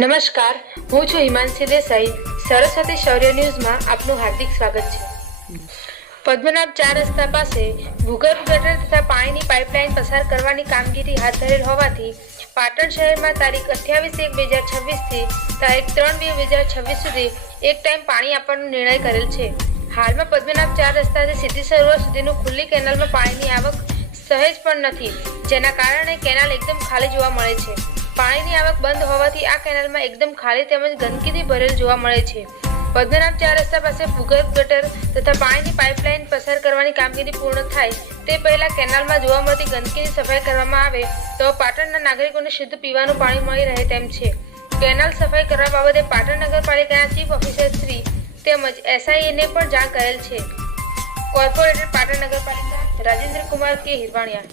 નમસ્કાર, હું છું હિમાંશી દેસાઈ. સરસ્વતી શૌર્ય ન્યૂઝમાં આપનું હાર્દિક સ્વાગત છે. પદ્મનાભ 4 રસ્તા પાસે ભૂગર્ભ ગટર તથા પાણીની પાઇપલાઇન પસાર કરવાની કામગીરી હાથ ધરેલ હોવાથી પાટણ શહેરમાં તારીખ 28/1/2026 થી તારીખ 3/2/2026 સુધી એક ટાઈમ પાણી આપવાનો નિર્ણય કરેલ છે. હાલમાં પદ્મનાભ 4 રસ્તાથી સીધી સરોવર સુધીનું ખુલ્લી કેનાલમાં પાણીની આવક સહેજ પણ નથી, જેના કારણે કેનાલ એકદમ ખાલી જોવા મળે છે. પાણીની આવક બંધ હોવાથી આ કેનાલમાં એકદમ ખાલી તેમજ ગંદકીથી ભરેલ જોવા મળે છે. પદ્મનાભ 4 રસ્તા પાસે ભૂગર્ભ ગટર તથા પાણીની પાઇપલાઇન પસાર કરવાની કામગીરી પૂર્ણ થાય તે પહેલા કેનાલમાં જોવા મળતી ગંદકીની સફાઈ કરવામાં આવે તો પાટણના નાગરિકોને શુદ્ધ પીવાનું પાણી મળી રહે તેમ છે. કેનાલ સફાઈ કરવા બાબતે પાટણ નગરપાલિકાના ચીફ ઓફિસર શ્રી તેમજ SIA-ને પણ જાણ કરેલ છે. કોર્પોરેટર પાટણ નગરપાલિકા રાજેન્દ્ર કુમાર કે હિરવાણિયા.